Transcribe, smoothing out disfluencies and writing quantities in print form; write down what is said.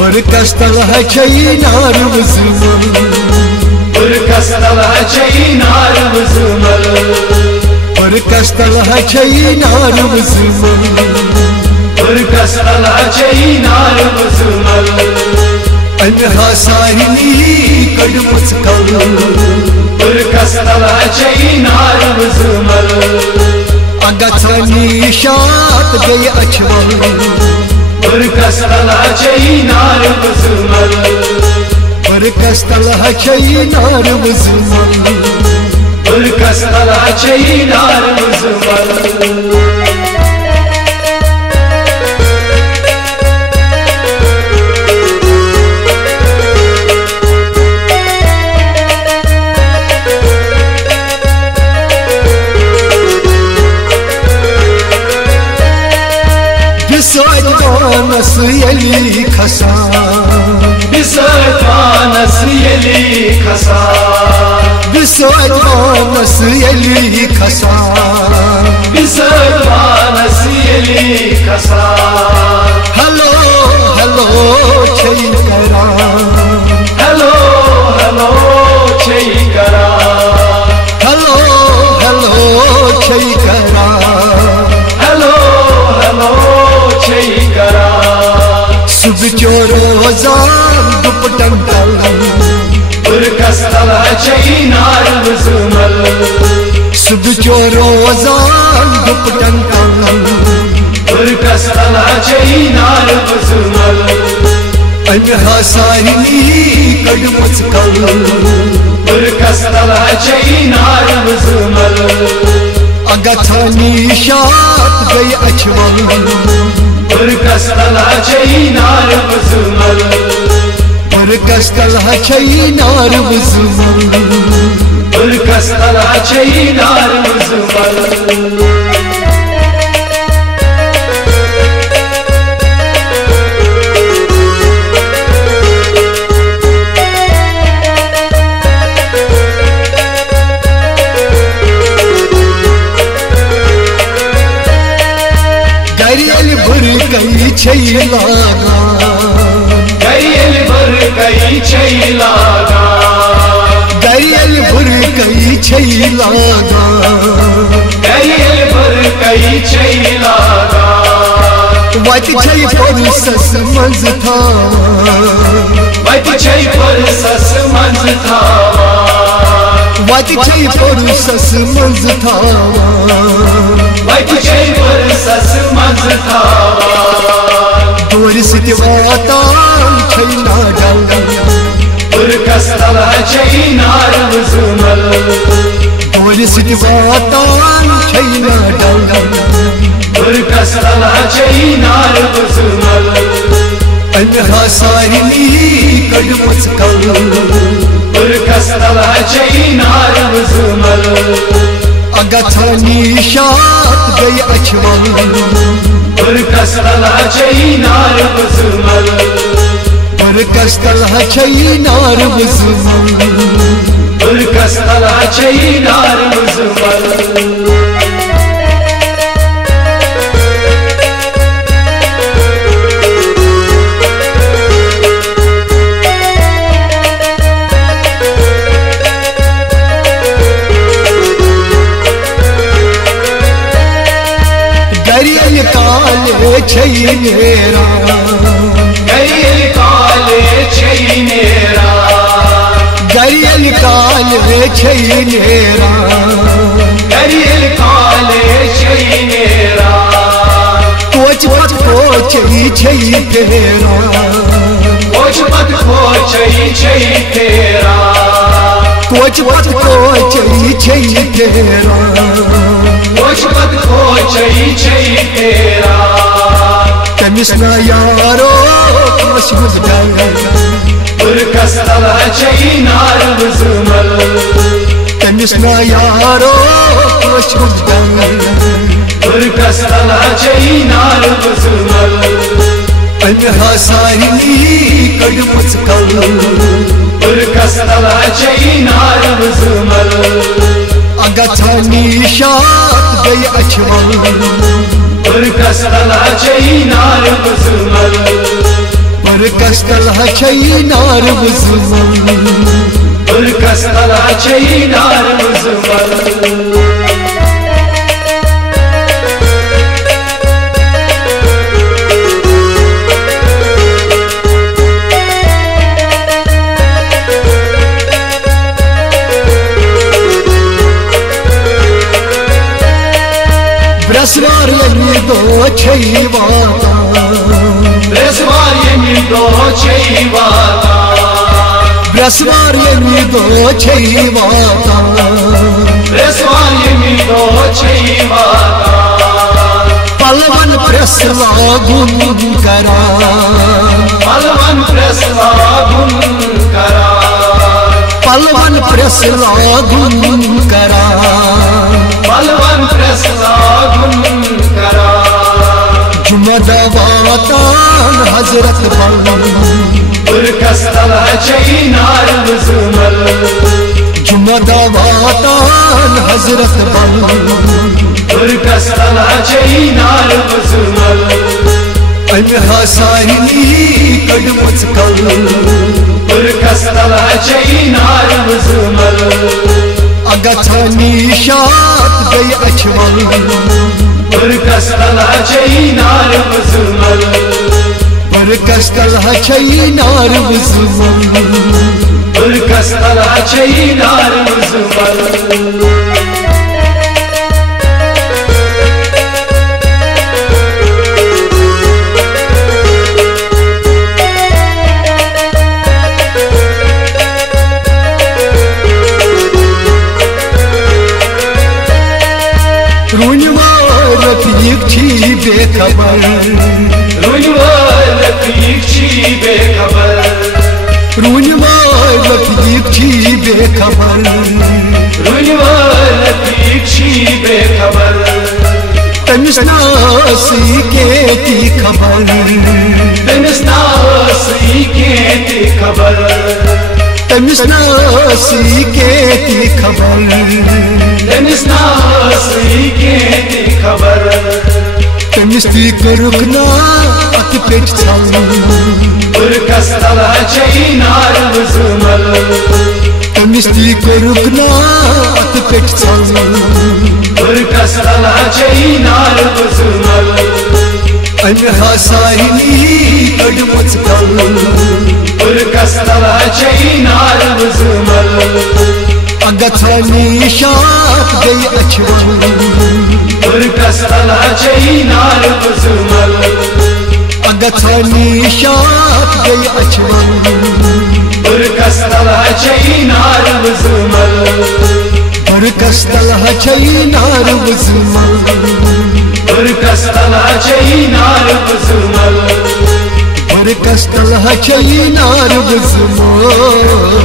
Burkastal haçayı narımızım Burkastal haçayı narımızım Burkastal haçayı narımızım Burkastal haçayı narımızım Anha sahili kadımız kal Burkastal haçayı narımızım Agatani şat gay açmal Burkastal haçayı narımızım Burkastal haçayı narımızım Burkastal haçayı narımızım Nasıl yeli kasan Bir saat nasıl yeli kasan Bir saat nasıl yeli kasan Bir saat nasıl yeli kasan Hello, hello, çey karan Hello, hello, çey karan Hello, hello, çey karan Hello, hello, çey karan Subh rozan duptan tal Burkastal haçayı narımızım Subh rozan duptan tal Burkastal haçayı narımızım Anha sahili kadımız kal Burkastal haçayı narımızım Agatani şat gay açmal Burkastal haçayı narımızım Burkastal haçayı narımızım Burkastal haçayı narımızım Gariyel burkayı çeylaga Gariyel burkayı çeylaga Gariyel burkayı çeylaga Gariyel burkayı çeylaga Vati çey porsas manzta Vati çey porsas manzta Vati çey porsas manzta Vati çey porsas manzta Doris divatan çeyna dal Burkastal haçayı narımızım Doris divatan çeyna dal Burkastal haçayı narımızım Anha sahili kadımız kal Burkastal haçayı narımızım Agatani şat gay açmal Burkastal haçayı narımızım Burkastal haçayı narımızım Burkastal haçayı narımızım Gariyel kale çeynera Gariyel kale çeynera Gariyel kale çeynera Gariyel kale çeynera Koç pat koçayı çey pera Koç pat koçayı çey pera Koç pat koçayı çey pera Koç pat koçayı çey pera Temisna yaro maşhur dal Burkastal haçayı narımızım Temisna yaro maşhur dal Burkastal haçayı narımızım Anha sahili kadımız kal Burkastal haçayı narımızım Agatani şat gay açmal Burkastal haçayı narımızım Bırkas talhaçayı nar vızımın Bırkas talhaçayı nar vızımın Bresvar yemi doçeyi vata Bresvar yemi doçeyi vata Bresvar yemi doçeyi vata Bresvar yemi doçeyi vata Palvan presla gun kara Palvan presla gun kara Palvan presla gun kara Palvan presla gun kara Cumada vatan Hazret Bal Bırkas talhaçayı nar vızımın Cumada vatan Hazret Bal Bırkas talhaçayı nar vızımın Anha sahili kadmuç kal Bırkas talhaçayı nar vızımın Agathani şat gay açmal Bırkas talhaçayı nar vızımın Bırkas talhaçayı nar vızımın Bırkas talhaçayı nar vızımın Rafiki bekabar Runva Rafikçi bekabar Runva Rafiki bekabar Runva Rafikçi bekabar Temis nasi keti khabar Temis nasi keti khabar Temis nasi keti khabar Temis nasi keti khabar Temis di karukna at pech chal Bırkas talhaçayı nar vızımın Temis di karukna at pech chal Bırkas talhaçayı nar vızımın Anha sahili kadmuç kal Bırkas talhaçayı nar vızımın Agathani şat gay açmal Bırkas talhaçayı nar vızımın Agathani şat gay açmal Bırkas talhaçayı nar vızımın Bırkas talhaçayı nar vızımın Bırkas talhaçayı nar vızımın Bırkas talhaçayı nar vızımın